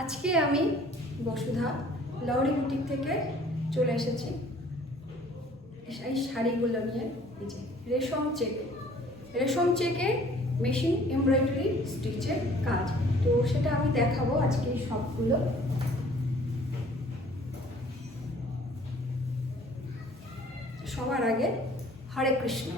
আজকে আমি বসুধা লহরি বুটিক থেকে চলে এসেছি এই শাড়িগুলো নিয়ে। এই যে রেশম চেকে মেশিন এমব্রয়ডারি স্টিচের কাজ, তো সেটা আমি দেখাবো আজকে সবগুলো। সবার আগে হরে কৃষ্ণ।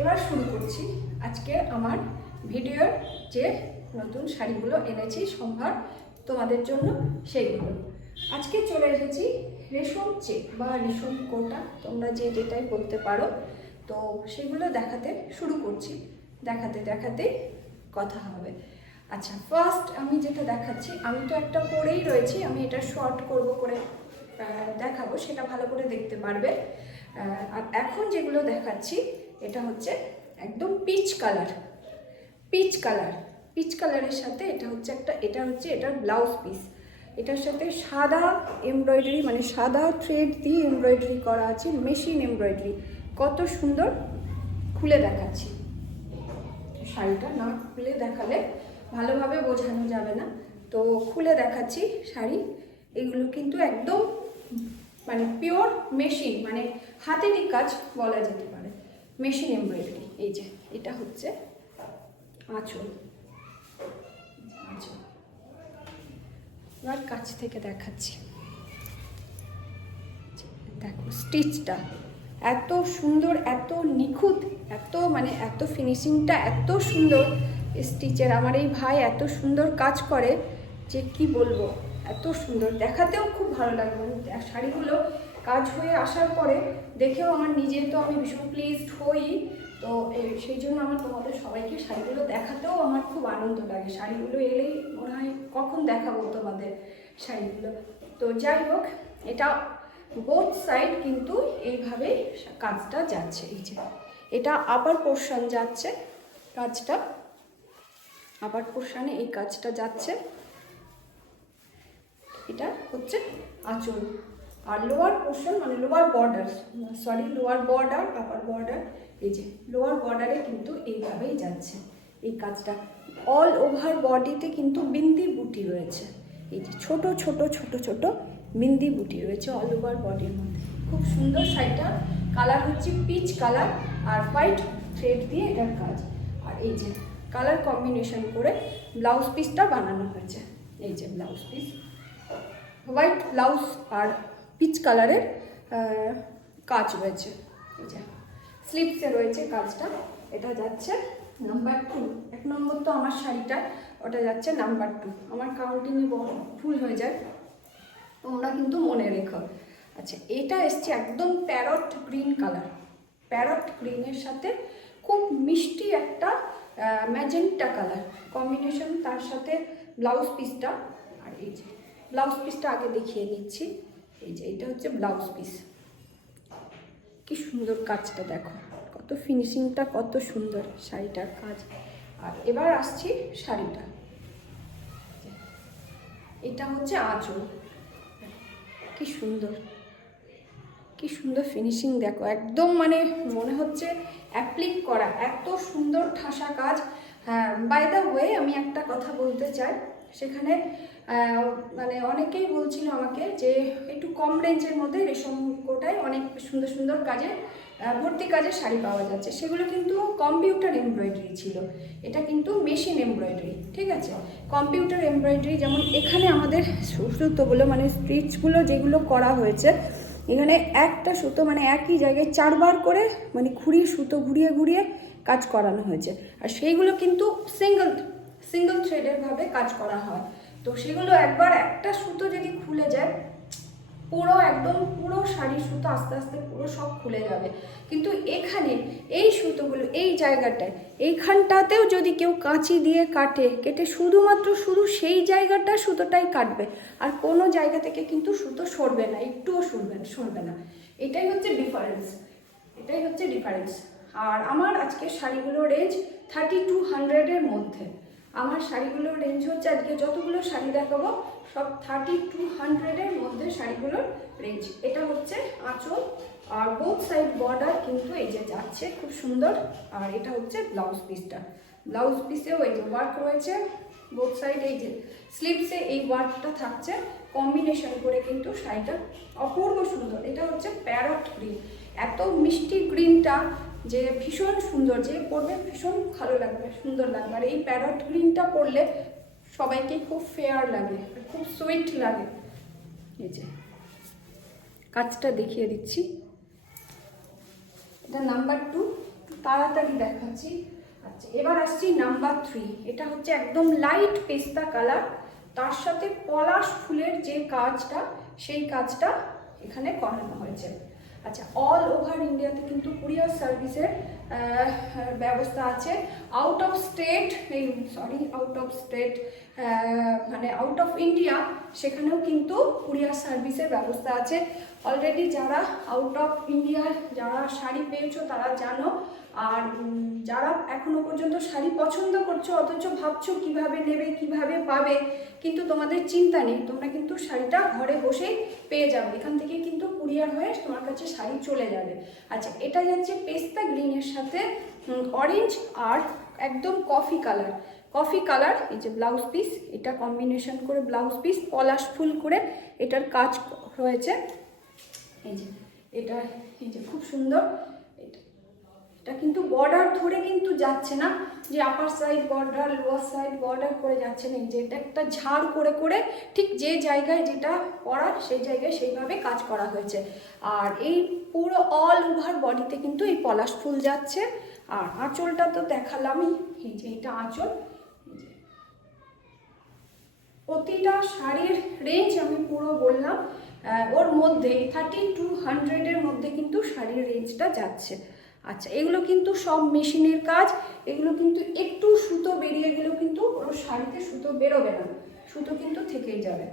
এবার শুরু করছি আজকে আমার ভিডিওর যে নতুন শাড়িগুলো এনেছি সম্ভার তোমাদের জন্য সেইগুলো। আজকে চলে এসেছি রেশম চেক বা রেশম কোটা, তোমরা যে যেটাই বলতে পারো, তো সেগুলো দেখাতে শুরু করছি। দেখাতে দেখাতে কথা হবে। আচ্ছা, ফার্স্ট আমি যেটা দেখাচ্ছি, আমি তো একটা পরেই রয়েছি, আমি এটা শর্ট করব করে দেখাবো, সেটা ভালো করে দেখতে পারবে। আর এখন যেগুলো দেখাচ্ছি এটা হচ্ছে একদম পিচ কালারের সাথে এটা হচ্ছে এটার ব্লাউজ পিস। এটার সাথে সাদা এমব্রয়ডারি, মানে সাদা থ্রেড দিয়ে এমব্রয়ডারি করা আছে, মেশিন এমব্রয়ডারি। কত সুন্দর! খুলে দেখাচ্ছি শাড়িটা, না খুলে দেখালে ভালোভাবে বোঝানো যাবে না, তো খুলে দেখাচ্ছি শাড়ি। এগুলো কিন্তু একদম মানে পিওর মেশিন, মানে হাতেরই কাজ বলা যেতে পারে, মেশিন এমব্রয়ডারি। এই যে এটা হচ্ছে আঁচল। এবার কাছ থেকে দেখাচ্ছি, দেখো স্টিচটা এত সুন্দর, এত নিখুঁত, এত ফিনিশিংটা এত সুন্দর স্টিচের। আমার এই ভাই এত সুন্দর কাজ করে যে কি বলবো, এত সুন্দর, দেখাতেও খুব ভালো লাগবে। শাড়িগুলো কাজ হয়ে আসার পরে দেখেও আমার নিজে তো আমি ভীষণ প্লিজড হই, তো সেই জন্য আমার তোমাদের সবাইকে শাড়িগুলো দেখাতেও আমার খুব আনন্দ লাগে। শাড়িগুলো এলেই মনে হয় কখন দেখাবো তোমাদের শাড়িগুলো। তো যাই হোক, এটা বোথ সাইড কিন্তু এইভাবে কাজটা যাচ্ছে। এই যে এটা আপার পোর্শন যাচ্ছে, কাজটা আপার পোর্শনে এই কাজটা যাচ্ছে। এটা হচ্ছে আঁচল। আর লোয়ার পোর্শন মানে লোয়ার বর্ডার আপার বর্ডার, এই যে লোয়ার বর্ডারে কিন্তু এইভাবেই যাচ্ছে এই কাজটা। অল ওভার বডিতে কিন্তু বিন্দি বুটি রয়েছে, এই যে ছোট ছোট ছোট ছোট বিন্দি বুটি রয়েছে অল ওভার বডির মধ্যে। খুব সুন্দর শাড়িটা। কালার হচ্ছে পিচ কালার আর হোয়াইট থ্রেড দিয়ে এটার কাজ। আর এই যে কালার কম্বিনেশন করে ব্লাউজ পিসটা বানানো হয়েছে। এই যে ব্লাউজ পিস, হোয়াইট ব্লাউজ আর পিচ কালারের কাজ রয়েছে। এই যে স্লিপসে রয়েছে কাজটা। এটা যাচ্ছে নাম্বার 2। 1 নম্বর তো আমার শাড়িটা, ওটা যাচ্ছে নাম্বার 2। আমার কাউন্টিংয়ে ভুল হয়ে যায়, তোমরা কিন্তু মনে রেখো। আচ্ছা, এটা এসছে একদম প্যারট গ্রিন কালার, প্যারট গ্রিনের সাথে খুব মিষ্টি একটা ম্যাজেন্টা কালার কম্বিনেশন, তার সাথে ব্লাউজ পিসটা। আর এই যে ব্লাউজ পিসটা আগে দেখিয়ে নিচ্ছি। এই যে এটা হচ্ছে ব্লাউজ পিস। কি সুন্দর কাজটা দেখো, কত ফিনিশিংটা, কত সুন্দর শাড়িটার কাজ। আর এবার আসছি শাড়িটা, এটা হচ্ছে আঁচল। কি সুন্দর ফিনিশিং দেখো, একদম মানে মনে হচ্ছে অ্যাপ্লিক করা, এত সুন্দর ঠাসা কাজ। হ্যাঁ, বাই দ্য ওয়ে আমি একটা কথা বলতে চাই, সেখানে মানে অনেকেই বলছিল আমাকে যে একটু কম রেঞ্জের মধ্যে রেশম কোটায় অনেক সুন্দর সুন্দর কাজে ভর্তি কাজের শাড়ি পাওয়া যাচ্ছে। সেগুলো কিন্তু কম্পিউটার এমব্রয়ডারি ছিল, এটা কিন্তু মেশিন এমব্রয়ডারি। ঠিক আছে, কম্পিউটার এমব্রয়ডারি যেমন এখানে আমাদের সুতোগুলো মানে স্টিচগুলো যেগুলো করা হয়েছে, এখানে একটা সুতো মানে একই জায়গায় 4 বার করে মানে সুতো ঘুরিয়ে ঘুরিয়ে কাজ করানো হয়েছে। আর সেইগুলো কিন্তু সিঙ্গল থ্রেডের ভাবে কাজ করা হয়। তো সেগুলো একবার একটা সুতো যদি খুলে যায়, পুরো শাড়ির সুতো আস্তে আস্তে পুরো সব খুলে যাবে। কিন্তু এখানে এই সুতোগুলো এই জায়গাটায়, এইখানটাতেও যদি কেউ কাঁচি দিয়ে কেটে শুধু সেই জায়গাটা সুতোটাই কাটবে, আর কোনো জায়গা থেকে কিন্তু সুতো সরবে না, একটুও সরবে না। এটাই হচ্ছে ডিফারেন্স। আর আমার আজকে শাড়িগুলো রেঞ্জ 3200-এর মধ্যে। আমার শাড়িগুলোর রেঞ্জ হচ্ছে, আজকে যতগুলো শাড়ি দেখাবো সব 3200-এর মধ্যে শাড়িগুলোর রেঞ্জ। এটা হচ্ছে আঁচল, আর বোথ সাইড বর্ডার কিন্তু এই যে যাচ্ছে খুব সুন্দর। আর এটা হচ্ছে ব্লাউজ পিসটা, ব্লাউজ পিসেও এই যে ওয়ার্ক রয়েছে বোথ সাইড, এই যে স্লিভসে এই ওয়ার্কটা থাকছে কম্বিনেশন করে, কিন্তু শাড়িটা অপূর্ব সুন্দর। এটা হচ্ছে প্যারট গ্রিন, এত মিষ্টি গ্রিনটা যে ভীষণ সুন্দর, যে পরবে ভীষণ ভালো লাগবে, সুন্দর লাগবে। আর এই প্যারট গ্রিনটা পরলে সবাইকে খুব ফেয়ার লাগে, খুব সুইট লাগে। এই যে কাজটা দেখিয়ে দিচ্ছি, এটা নাম্বার 2, তাড়াতাড়ি দেখাচ্ছি। আচ্ছা, এবার আসছি নাম্বার 3। এটা হচ্ছে একদম লাইট পেস্তা কালার, তার সাথে পলাশ ফুলের যে কাজটা, সেই কাজটা এখানে করানো হয়েছে। আচ্ছা, অল ওভার ইন্ডিয়াতে কিন্তু কুরিয়ার সার্ভিসের ব্যবস্থা আছে। আউট অফ স্টেট, মানে আউট অফ ইন্ডিয়া, সেখানেও কিন্তু কুরিয়ার সার্ভিসের ব্যবস্থা আছে। অলরেডি যারা আউট অফ ইন্ডিয়ার যারা শাড়ি পেয়েছো তারা জানো, আর যারা এখনো পর্যন্ত শাড়ি পছন্দ করছো অথচ ভাবছো কিভাবে নেবে কিভাবে পাবে, কিন্তু তোমাদের চিন্তা নেই, তোমরা কিন্তু শাড়িটা ঘরে বসেই পেয়ে যাবে। এখান থেকে কিন্তু কুরিয়ার হয়ে তোমার কাছে শাড়ি চলে যাবে। আচ্ছা, এটা যাচ্ছে পেস্তা গ্রিনের সাথে অরেঞ্জ আর একদম কফি কালার, এই যে ব্লাউজ পিস, এটা কম্বিনেশন করে ব্লাউজ পিস, পলাশ ফুল করে এটার কাজ হয়েছে। এই যে এটা, এই যে খুব সুন্দর। এটা কিন্তু বর্ডার ধরে কিন্তু যাচ্ছে না, যে আপার side border lower side border করে যাচ্ছে না। এই যে এটা একটা ঝাড় করে করে ঠিক যে জায়গায় যেটা করার সেই জায়গায় সেইভাবে কাজ করা হয়েছে। আর এই পুরো অল ওভার বডিতে কিন্তু এই পলাশ ফুল যাচ্ছে। আর আঁচলটা তো দেখালামই, এই যে এটা আঁচল। প্রতিটা শাড়ির রেঞ্জ আমি পুরো বললাম, ওর মধ্যে 3200-এর মধ্যে কিন্তু শাড়ির রেঞ্জটা যাচ্ছে। আচ্ছা, এগুলো কিন্তু সব মেশিনের কাজ, এগুলো কিন্তু একটু সুতো বেরিয়ে গেলেও কিন্তু ওর শাড়িতে সুতো বেরোবে না, সুতো কিন্তু থেকেই যাবে।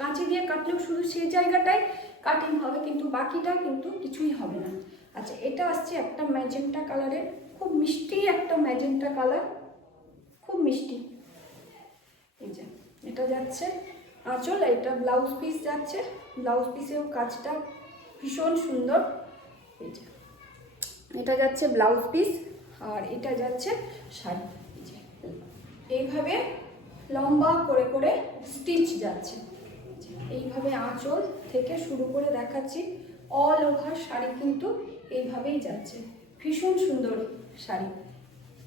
কাঁচি দিয়ে কাটলেও শুধু সেই জায়গাটায় কাটিং হবে, কিন্তু বাকিটা কিন্তু কিছুই হবে না। আচ্ছা, এটা আসছে একটা ম্যাজেন্টা কালারের, খুব মিষ্টি একটা ম্যাজেন্টা কালার, খুব মিষ্টি। এই যে এটা যাচ্ছে আঁচল, এটা ব্লাউজ পিস যাচ্ছে, ব্লাউজ পিসেও কাজটা ভীষণ সুন্দর। এই যে এটা যাচ্ছে ব্লাউজ পিস, আর এটা যাচ্ছে শাড়ি। এই যে এইভাবে লম্বা করে করে স্টিচ যাচ্ছে, এইভাবে আঁচল থেকে শুরু করে দেখাচ্ছি। অল ওভার শাড়ি কিন্তু এইভাবেই যাচ্ছে, ভীষণ সুন্দর শাড়ি।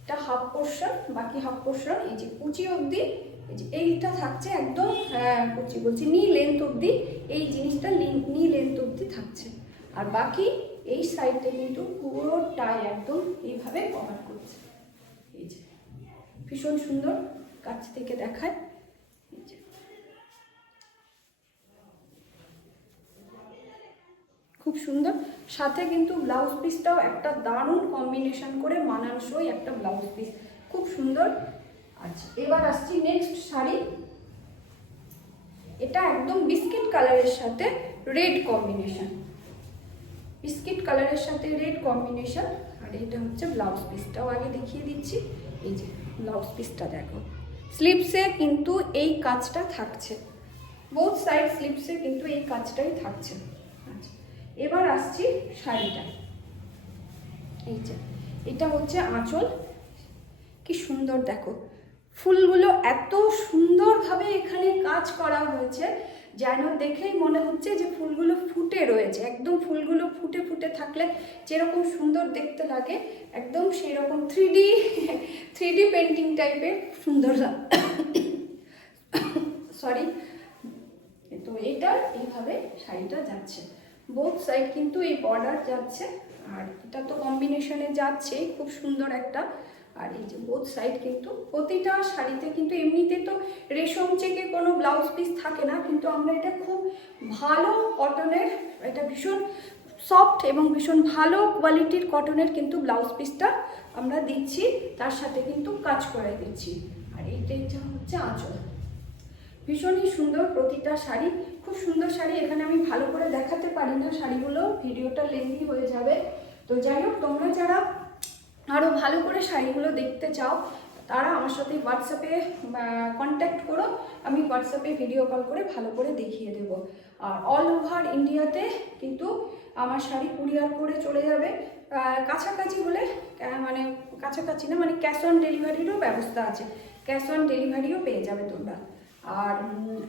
এটা হাফ পোর্শন, বাকি হাফ পোর্শন এই যে কুচি অবধি, এই যে এইটা থাকছে একদম কুচি বলছি নি লেন্থ অবধি, এই জিনিসটা নি লেন্থ অবধি থাকছে। আর বাকি এই সাইডটা কিন্তু পুরোটাই একদম এইভাবে কভার করছে। এই যে ভীষণ সুন্দর, কাছ থেকে দেখায়। এই যে খুব সুন্দর, সাথে কিন্তু ব্লাউজ পিসটাও একটা দারুণ কম্বিনেশন করে মানানসই একটা ব্লাউজ পিস, খুব সুন্দর। আচ্ছা, এবার আসছি নেক্সট শাড়ি। এটা একদম বিস্কিট কালারের সাথে রেড কম্বিনেশন, বিস্কিট কালারের সাথে রেড কম্বিনেশন। আর এটা হচ্ছে ব্লাউজ পিসটাও আগে দেখিয়ে দিচ্ছি। এই যে ব্লাউজ পিসটা দেখো, স্লিভসে কিন্তু এই কাজটা থাকছে, বোথ সাইড স্লিভসে কিন্তু এই কাজটাই থাকছে। আচ্ছা, এবার আসছি শাড়িটা। এই যে এটা হচ্ছে আঁচল, কি সুন্দর দেখো, ফুলগুলো এত সুন্দরভাবে এখানে কাজ করা হয়েছে যেন দেখেই মনে হচ্ছে যে ফুলগুলো ফুটে রয়েছে, একদম ফুলগুলো ফুটে ফুটে থাকলে যেরকম সুন্দর দেখতে লাগে, একদম সেই রকম 3D পেন্টিং টাইপের সুন্দর সরি। তো এটা এইভাবে শাড়িটা যাচ্ছে, বোথ সাইড কিন্তু এই বর্ডার যাচ্ছে, আর এটা তো কম্বিনেশনে যাচ্ছে খুব সুন্দর একটা। আর এই যে বোথ সাইড কিন্তু প্রতিটা শাড়িতে কিন্তু এমনিতে তো রেশম চেকে কোনো ব্লাউজ পিস থাকে না, কিন্তু আমরা এটা খুব ভালো কটনের, এটা ভীষণ সফট এবং ভীষণ ভালো কোয়ালিটির কটনের কিন্তু ব্লাউজ পিসটা আমরা দিচ্ছি, তার সাথে কিন্তু কাজ করে দিচ্ছি। আর এইটাই হচ্ছে আঁচল, ভীষণই সুন্দর প্রতিটা শাড়ি, খুব সুন্দর শাড়ি। এখানে আমি ভালো করে দেখাতে পারি না শাড়িগুলো, ভিডিওটা লেন্দি হয়ে যাবে। তো যাই হোক, তোমরা যারা আরও ভালো করে শাড়িগুলো দেখতে চাও তারা আমার সাথে হোয়াটসঅ্যাপে কন্ট্যাক্ট করো, আমি হোয়াটসঅ্যাপে ভিডিও কল করে ভালো করে দেখিয়ে দেব। আর অল ওভার ইন্ডিয়াতে কিন্তু আমার শাড়ি কুরিয়ার করে চলে যাবে। কাছাকাছি হলে মানে কাছাকাছি না, মানে ক্যাশ অন ডেলিভারিরও ব্যবস্থা আছে, ক্যাশ অন ডেলিভারিও পেয়ে যাবে তোমরা। আর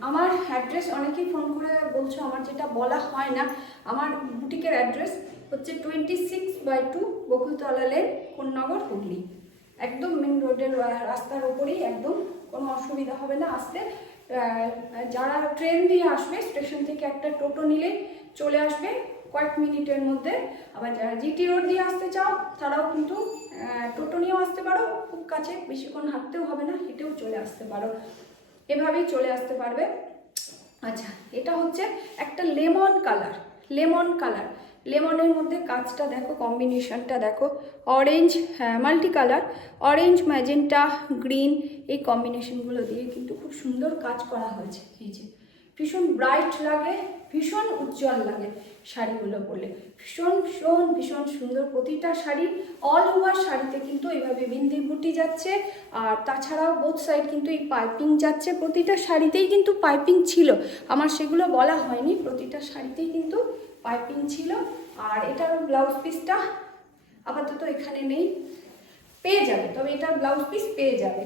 আমার অ্যাড্রেস অনেকেই ফোন করে বলছো, আমার যেটা বলা হয় না, আমার বুটিকের অ্যাড্রেস হচ্ছে 26/2 বকুলতলা লেন, কোন্নগর, হুগলি। একদম মেন রোডের রাস্তার ওপরেই, একদম কোনো অসুবিধা হবে না আসতে। যারা ট্রেন দিয়ে আসবে স্টেশন থেকে একটা টোটো নিলে চলে আসবে কয়েক মিনিটের মধ্যে। আবার যারা জিটি রোড দিয়ে আসতে চাও তারাও কিন্তু টোটো নিয়েও আসতে পারো, খুব কাছে, বেশিক্ষণ হাঁটতেও হবে না, হেঁটেও চলে আসতে পারো, এভাবেই চলে আসতে পারবে। আচ্ছা, এটা হচ্ছে একটা লেমন কালার, লেমন কালার, লেমনের মধ্যে কাজটা দেখো, কম্বিনেশনটা দেখো, অরেঞ্জ, হ্যাঁ multi colour, orange, magenta, green, এই কম্বিনেশনগুলো দিয়ে কিন্তু খুব সুন্দর কাজ করা হয়েছে। এই যে ভীষণ ব্রাইট লাগে, ভীষণ উজ্জ্বল লাগে শাড়িগুলো পরলে, ভীষণ ভীষণ ভীষণ সুন্দর। প্রতিটা শাড়ি অল ওভার শাড়িতে কিন্তু এইভাবে বিন্দির বুটি যাচ্ছে, আর তাছাড়াও বোথ সাইড কিন্তু এই পাইপিং যাচ্ছে। প্রতিটা শাড়িতেই কিন্তু পাইপিং ছিল, আমার সেগুলো বলা হয়নি, প্রতিটা শাড়িতেই কিন্তু পাইপিং ছিল। আর এটার ব্লাউজ পিসটা আপাতত এখানে নেই, পেয়ে যাবে, তবে এটার ব্লাউজ পিস পেয়ে যাবে,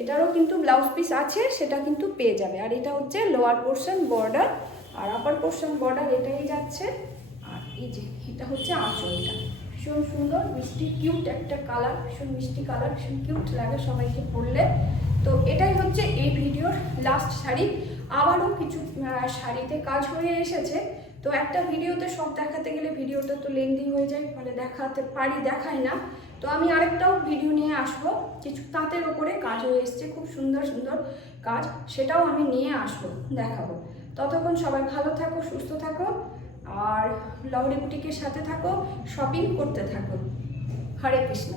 এটারও কিন্তু ব্লাউজ পিস আছে, সেটা কিন্তু পেয়ে যাবে। আর এটা হচ্ছে লোয়ার পোর্শন বর্ডার, আর আপার পোর্শন বর্ডার এটাই যাচ্ছে। আর এই যে এটা হচ্ছে আঁচলটা, ভীষণ সুন্দর মিষ্টি কিউট একটা কালার, ভীষণ মিষ্টি কালার, ভীষণ কিউট লাগে সবাইকে পরলে। তো এটাই হচ্ছে এই ভিডিওর লাস্ট শাড়ি। আবারও কিছু শাড়িতে কাজ হয়ে এসেছে, তো একটা ভিডিওতে সব দেখাতে গেলে ভিডিওটা তো লেন্দি হয়ে যায়, ফলে দেখাতে পারি, দেখাই না। তো আমি আরেকটাও ভিডিও নিয়ে আসবো, কিছু তাঁতের ওপরে কাজ হয়ে এসছে, খুব সুন্দর সুন্দর কাজ, সেটাও আমি নিয়ে আসবো, দেখাবো। ততক্ষণ সবাই ভালো থাকো, সুস্থ থাকো, আর লাউরি বুটিকের সাথে থাকো, শপিং করতে থাকো। হরে কৃষ্ণ।